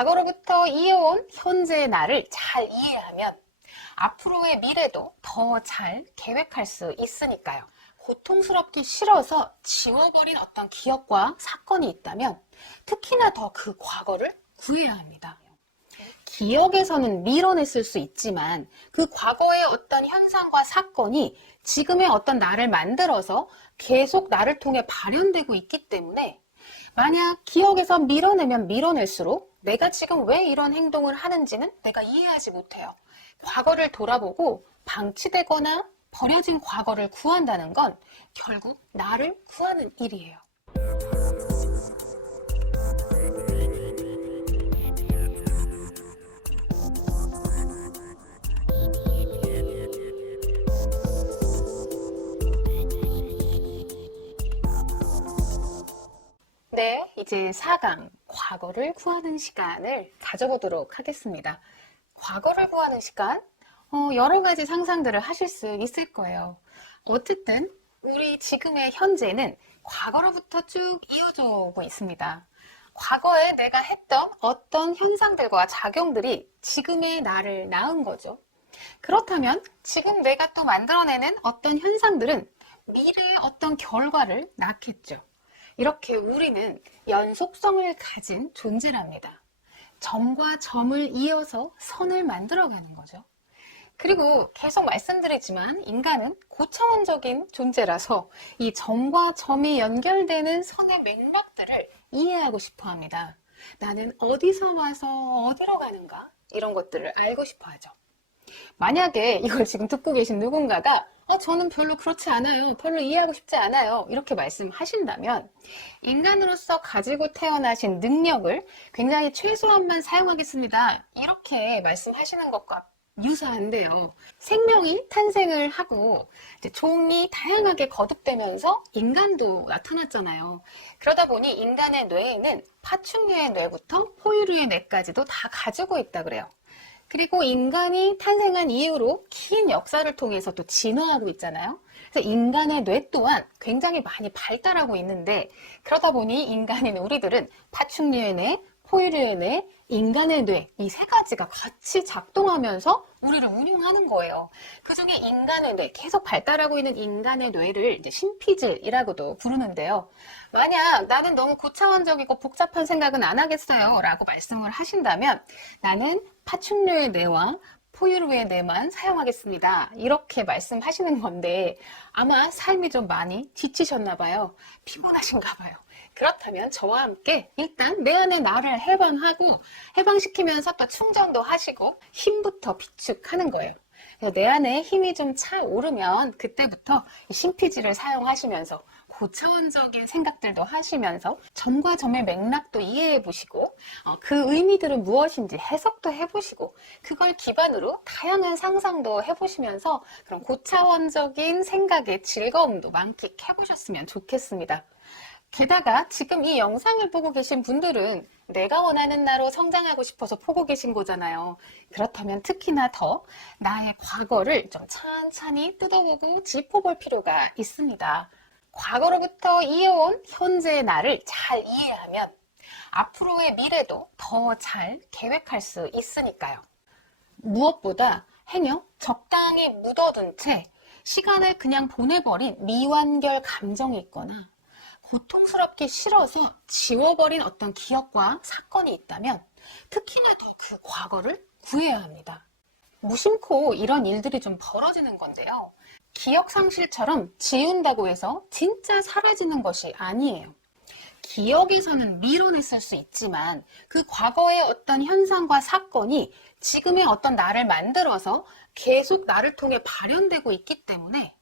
과거로부터 이어온 현재의 나를 잘 이해하면 앞으로의 미래도 더 잘 계획할 수 있으니까요. 고통스럽기 싫어서 지워버린 어떤 기억과 사건이 있다면 특히나 더 그 과거를 구해야 합니다. 기억에서는 밀어냈을 수 있지만 그 과거의 어떤 현상과 사건이 지금의 어떤 나를 만들어서 계속 나를 통해 발현되고 있기 때문에 만약 기억에서 밀어내면 밀어낼수록 내가 지금 왜 이런 행동을 하는지는 내가 이해하지 못해요. 과거를 돌아보고 방치되거나 버려진 과거를 구한다는 건 결국 나를 구하는 일이에요. 네, 이제 4강 과거를 구하는 시간을 가져보도록 하겠습니다. 과거를 구하는 시간? 여러 가지 상상들을 하실 수 있을 거예요. 어쨌든 우리 지금의 현재는 과거로부터 쭉 이어져 오고 있습니다. 과거에 내가 했던 어떤 현상들과 작용들이 지금의 나를 낳은 거죠. 그렇다면 지금 내가 또 만들어내는 어떤 현상들은 미래의 어떤 결과를 낳겠죠. 이렇게 우리는 연속성을 가진 존재랍니다. 점과 점을 이어서 선을 만들어가는 거죠. 그리고 계속 말씀드리지만 인간은 고차원적인 존재라서 이 점과 점이 연결되는 선의 맥락들을 이해하고 싶어 합니다. 나는 어디서 와서 어디로 가는가? 이런 것들을 알고 싶어 하죠. 만약에 이걸 지금 듣고 계신 누군가가 저는 별로 그렇지 않아요. 별로 이해하고 싶지 않아요. 이렇게 말씀하신다면 인간으로서 가지고 태어나신 능력을 굉장히 최소한만 사용하겠습니다. 이렇게 말씀하시는 것과 유사한데요. 생명이 탄생을 하고 이제 종이 다양하게 거듭되면서 인간도 나타났잖아요. 그러다 보니 인간의 뇌에는 파충류의 뇌부터 포유류의 뇌까지도 다 가지고 있다 그래요. 그리고 인간이 탄생한 이후로 긴 역사를 통해서 또 진화하고 있잖아요. 그래서 인간의 뇌 또한 굉장히 많이 발달하고 있는데 그러다 보니 인간인 우리들은 파충류의 뇌, 포유류의 뇌, 인간의 뇌 이 세 가지가 같이 작동하면서 우리를 운용하는 거예요. 그중에 인간의 뇌, 계속 발달하고 있는 인간의 뇌를 이제 신피질이라고도 부르는데요. 만약 나는 너무 고차원적이고 복잡한 생각은 안 하겠어요 라고 말씀을 하신다면 나는 파충류의 뇌와 포유류의 뇌만 사용하겠습니다. 이렇게 말씀하시는 건데 아마 삶이 좀 많이 지치셨나 봐요. 피곤하신가 봐요. 그렇다면 저와 함께 일단 내 안의 나를 해방시키면서 또 충전도 하시고 힘부터 비축하는 거예요. 그래서 내 안에 힘이 좀 차오르면 그때부터 신피지를 사용하시면서 고차원적인 생각들도 하시면서 점과 점의 맥락도 이해해 보시고 그 의미들은 무엇인지 해석도 해보시고 그걸 기반으로 다양한 상상도 해보시면서 그런 고차원적인 생각의 즐거움도 만끽해 보셨으면 좋겠습니다. 게다가 지금 이 영상을 보고 계신 분들은 내가 원하는 나로 성장하고 싶어서 보고 계신 거잖아요. 그렇다면 특히나 더 나의 과거를 좀 찬찬히 뜯어보고 짚어볼 필요가 있습니다. 과거로부터 이어온 현재의 나를 잘 이해하면 앞으로의 미래도 더 잘 계획할 수 있으니까요. 무엇보다 행여 적당히 묻어둔 채 시간을 그냥 보내버린 미완결 감정이 있거나 고통스럽기 싫어서 지워버린 어떤 기억과 사건이 있다면 특히나 더 그 과거를 구해야 합니다. 무심코 이런 일들이 좀 벌어지는 건데요. 기억 상실처럼 지운다고 해서 진짜 사라지는 것이 아니에요. 기억에서는 밀어냈을 수 있지만 그 과거의 어떤 현상과 사건이 지금의 어떤 나를 만들어서 계속 나를 통해 발현되고 있기 때문에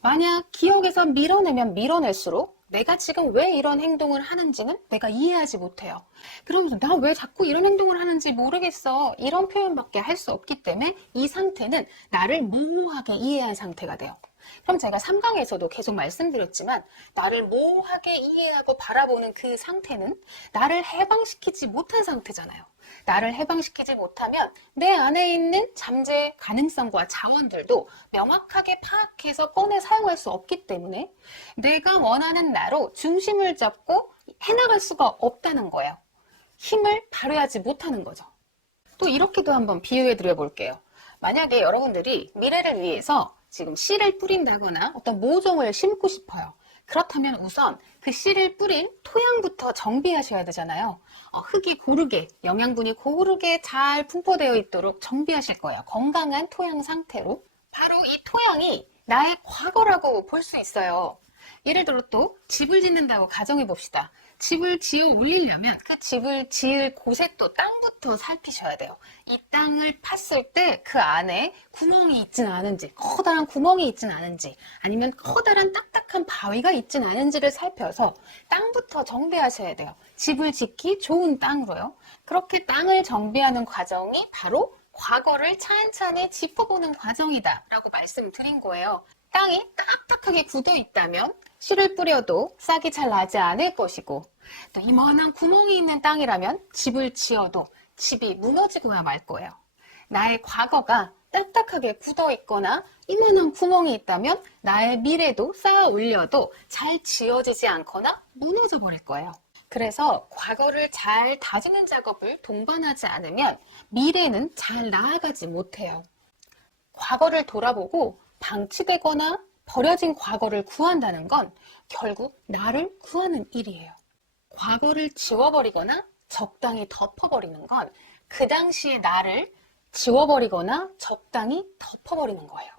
만약 기억에서 밀어내면 밀어낼수록 내가 지금 왜 이런 행동을 하는지는 내가 이해하지 못해요. 그러면서 나 왜 자꾸 이런 행동을 하는지 모르겠어. 이런 표현밖에 할 수 없기 때문에 이 상태는 나를 모호하게 이해한 상태가 돼요. 그럼 제가 3강에서도 계속 말씀드렸지만 나를 모호하게 이해하고 바라보는 그 상태는 나를 해방시키지 못한 상태잖아요. 나를 해방시키지 못하면 내 안에 있는 잠재 가능성과 자원들도 명확하게 파악해서 꺼내 사용할 수 없기 때문에 내가 원하는 나로 중심을 잡고 해나갈 수가 없다는 거예요. 힘을 발휘하지 못하는 거죠. 또 이렇게도 한번 비유해 드려 볼게요. 만약에 여러분들이 미래를 위해서 지금 씨를 뿌린다거나 어떤 모종을 심고 싶어요. 그렇다면 우선 그 씨를 뿌린 토양부터 정비하셔야 되잖아요. 흙이 고르게, 영양분이 고르게 잘 분포되어 있도록 정비하실 거예요. 건강한 토양 상태로. 바로 이 토양이 나의 과거라고 볼 수 있어요. 예를 들어 또 집을 짓는다고 가정해 봅시다. 집을 지어 올리려면 그 집을 지을 곳에 또 땅부터 살피셔야 돼요. 이 땅을 팠을 때 그 안에 구멍이 있진 않은지, 커다란 구멍이 있진 않은지, 아니면 커다란 딱딱한 바위가 있진 않은지를 살펴서 땅부터 정비하셔야 돼요. 집을 짓기 좋은 땅으로요. 그렇게 땅을 정비하는 과정이 바로 과거를 찬찬히 짚어보는 과정이다 라고 말씀드린 거예요. 땅이 딱딱하게 굳어 있다면 씨를 뿌려도 싹이 잘 나지 않을 것이고, 또 이만한 구멍이 있는 땅이라면 집을 지어도 집이 무너지고야 말 거예요. 나의 과거가 딱딱하게 굳어 있거나 이만한 구멍이 있다면 나의 미래도 쌓아 올려도 잘 지어지지 않거나 무너져 버릴 거예요. 그래서 과거를 잘 다지는 작업을 동반하지 않으면 미래는 잘 나아가지 못해요. 과거를 돌아보고 방치되거나 버려진 과거를 구한다는 건 결국 나를 구하는 일이에요. 과거를 지워버리거나 적당히 덮어버리는 건 그 당시의 나를 지워버리거나 적당히 덮어버리는 거예요.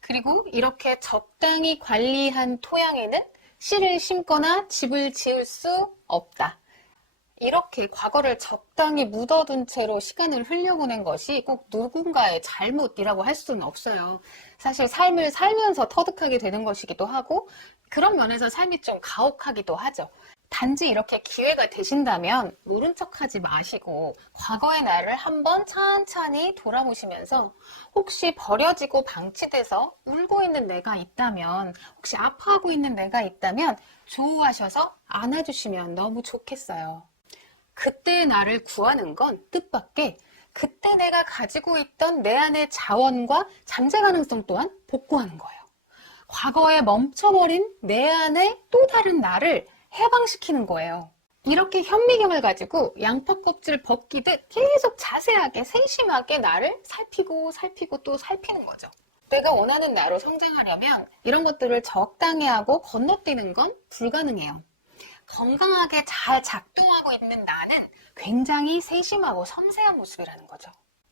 그리고 이렇게 적당히 관리한 토양에는 씨를 심거나 집을 지을 수 없다. 이렇게 과거를 적당히 묻어둔 채로 시간을 흘려보낸 것이 꼭 누군가의 잘못이라고 할 수는 없어요. 사실 삶을 살면서 터득하게 되는 것이기도 하고 그런 면에서 삶이 좀 가혹하기도 하죠. 단지 이렇게 기회가 되신다면 모른 척하지 마시고 과거의 나를 한번 천천히 돌아보시면서 혹시 버려지고 방치돼서 울고 있는 내가 있다면, 혹시 아파하고 있는 내가 있다면 조우하셔서 안아주시면 너무 좋겠어요. 그때의 나를 구하는 건 뜻밖의 그때 내가 가지고 있던 내 안의 자원과 잠재 가능성 또한 복구하는 거예요. 과거에 멈춰버린 내 안의 또 다른 나를 해방시키는 거예요. 이렇게 현미경을 가지고 양파 껍질 벗기듯 계속 자세하게 세심하게 나를 살피고 또 살피는 거죠. 내가 원하는 나로 성장하려면 이런 것들을 적당히 하고 건너뛰는 건 불가능해요. 건강하게 잘 작동하고 있는 나는 굉장히 세심하고 섬세한 모습이라는 거죠.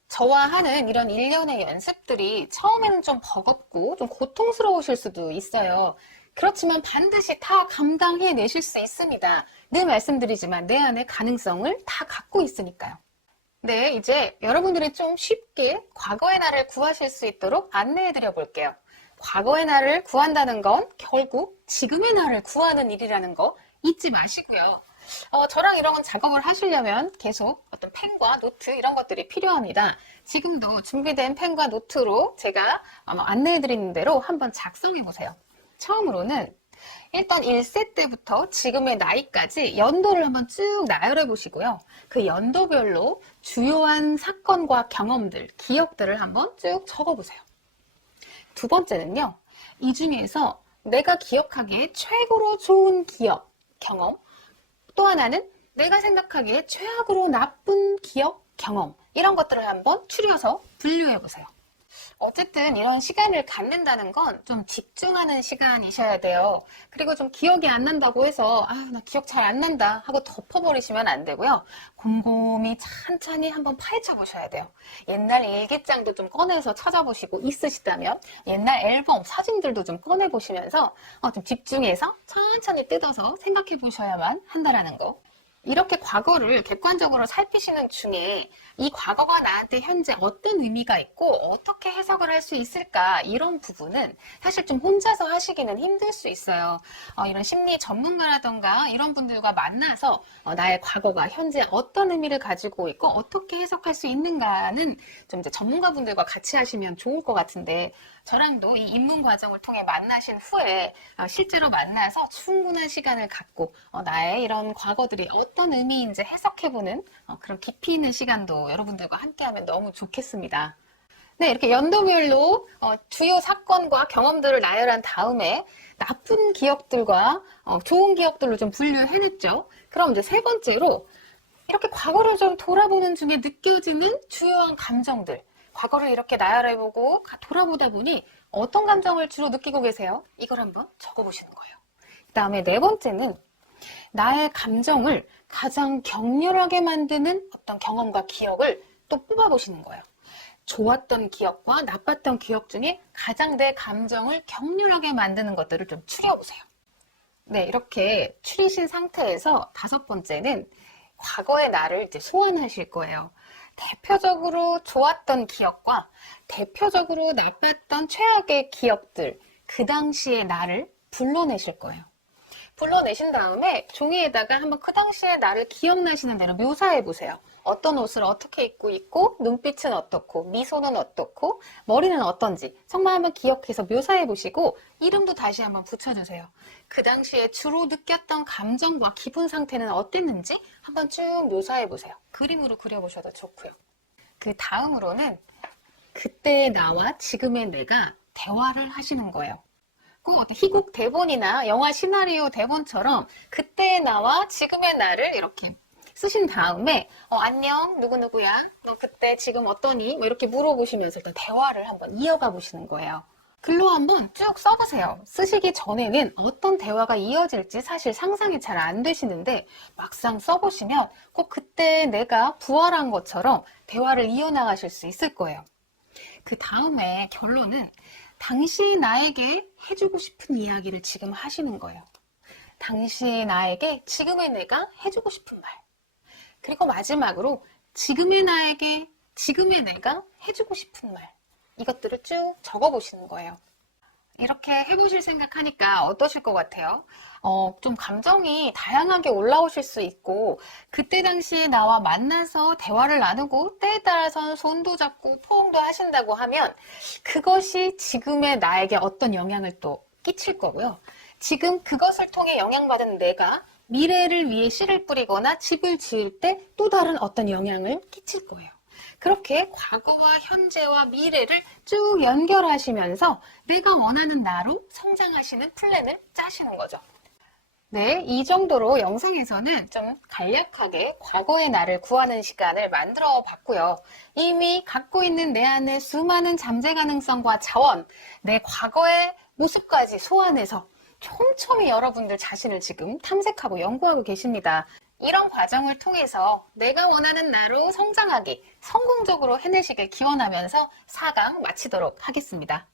저와 하는 이런 일련의 연습들이 처음에는 좀 버겁고 좀 고통스러우실 수도 있어요. 그렇지만 반드시 다 감당해내실 수 있습니다. 늘 말씀드리지만 내 안에 가능성을 다 갖고 있으니까요. 네, 이제 여러분들이 좀 쉽게 과거의 나를 구하실 수 있도록 안내해드려 볼게요. 과거의 나를 구한다는 건 결국 지금의 나를 구하는 일이라는 거 잊지 마시고요. 저랑 이런 작업을 하시려면 계속 어떤 펜과 노트 이런 것들이 필요합니다. 지금도 준비된 펜과 노트로 제가 안내해드리는 대로 한번 작성해 보세요. 처음으로는 일단 1세 때부터 지금의 나이까지 연도를 한번 쭉 나열해 보시고요. 그 연도별로 주요한 사건과 경험들, 기억들을 한번 쭉 적어 보세요. 두 번째는요. 이 중에서 내가 기억하기에 최고로 좋은 기억, 경험, 또 하나는 내가 생각하기에 최악으로 나쁜 기억, 경험 이런 것들을 한번 추려서 분류해 보세요. 어쨌든 이런 시간을 갖는다는 건 좀 집중하는 시간이셔야 돼요. 그리고 좀 기억이 안 난다고 해서 나 기억 잘 안 난다 하고 덮어버리시면 안 되고요. 곰곰이 찬찬히 한번 파헤쳐 보셔야 돼요. 옛날 일기장도 좀 꺼내서 찾아보시고 있으시다면 옛날 앨범 사진들도 좀 꺼내보시면서 좀 집중해서 천천히 뜯어서 생각해 보셔야만 한다라는 거. 이렇게 과거를 객관적으로 살피시는 중에 이 과거가 나한테 현재 어떤 의미가 있고 어떻게 해석을 할 수 있을까 이런 부분은 사실 좀 혼자서 하시기는 힘들 수 있어요. 이런 심리 전문가라던가 이런 분들과 만나서 나의 과거가 현재 어떤 의미를 가지고 있고 어떻게 해석할 수 있는가는 좀 이제 전문가분들과 같이 하시면 좋을 것 같은데 저랑도 이 입문 과정을 통해 만나신 후에 실제로 만나서 충분한 시간을 갖고 나의 이런 과거들이 어떤 의미인지 해석해보는 그런 깊이 있는 시간도 여러분들과 함께하면 너무 좋겠습니다. 네, 이렇게 연도별로 주요 사건과 경험들을 나열한 다음에 나쁜 기억들과 좋은 기억들로 좀 분류해냈죠. 그럼 이제 세 번째로 이렇게 과거를 좀 돌아보는 중에 느껴지는 주요한 감정들, 과거를 이렇게 나열해보고 돌아보다 보니 어떤 감정을 주로 느끼고 계세요? 이걸 한번 적어보시는 거예요. 그 다음에 네 번째는 나의 감정을 가장 격렬하게 만드는 어떤 경험과 기억을 또 뽑아보시는 거예요. 좋았던 기억과 나빴던 기억 중에 가장 내 감정을 격렬하게 만드는 것들을 좀 추려보세요. 네, 이렇게 추리신 상태에서 다섯 번째는 과거의 나를 이제 소환하실 거예요. 대표적으로 좋았던 기억과 대표적으로 나빴던 최악의 기억들, 그 당시의 나를 불러내실 거예요. 불러내신 다음에 종이에다가 한번 그 당시의 나를 기억나시는 대로 묘사해 보세요. 어떤 옷을 어떻게 입고 있고, 눈빛은 어떻고, 미소는 어떻고, 머리는 어떤지 정말 한번 기억해서 묘사해 보시고 이름도 다시 한번 붙여주세요. 그 당시에 주로 느꼈던 감정과 기분 상태는 어땠는지 한번 쭉 묘사해 보세요. 그림으로 그려보셔도 좋고요. 그 다음으로는 그때의 나와 지금의 내가 대화를 하시는 거예요. 꼭 희곡 대본이나 영화 시나리오 대본처럼 그때의 나와 지금의 나를 이렇게 쓰신 다음에 안녕 누구누구야 너 그때 지금 어떠니? 뭐 이렇게 물어보시면서 일단 대화를 한번 이어가 보시는 거예요. 글로 한번 쭉 써보세요. 쓰시기 전에는 어떤 대화가 이어질지 사실 상상이 잘 안 되시는데 막상 써보시면 꼭 그때 내가 부활한 것처럼 대화를 이어나가실 수 있을 거예요. 그 다음에 결론은 당시 나에게 해주고 싶은 이야기를 지금 하시는 거예요. 당시 나에게 지금의 내가 해주고 싶은 말. 그리고 마지막으로 지금의 나에게 지금의 내가 해주고 싶은 말. 이것들을 쭉 적어보시는 거예요. 이렇게 해보실 생각하니까 어떠실 것 같아요? 좀 감정이 다양하게 올라오실 수 있고 그때 당시에 나와 만나서 대화를 나누고 때에 따라서는 손도 잡고 포옹도 하신다고 하면 그것이 지금의 나에게 어떤 영향을 또 끼칠 거고요. 지금 그것을 통해 영향받은 내가 미래를 위해 씨를 뿌리거나 집을 지을 때 또 다른 어떤 영향을 끼칠 거예요. 그렇게 과거와 현재와 미래를 쭉 연결하시면서 내가 원하는 나로 성장하시는 플랜을 짜시는 거죠. 네, 이 정도로 영상에서는 좀 간략하게 과거의 나를 구하는 시간을 만들어 봤고요. 이미 갖고 있는 내 안의 수많은 잠재 가능성과 자원, 내 과거의 모습까지 소환해서 촘촘히 여러분들 자신을 지금 탐색하고 연구하고 계십니다. 이런 과정을 통해서 내가 원하는 나로 성장하기, 성공적으로 해내시길 기원하면서 4강 마치도록 하겠습니다.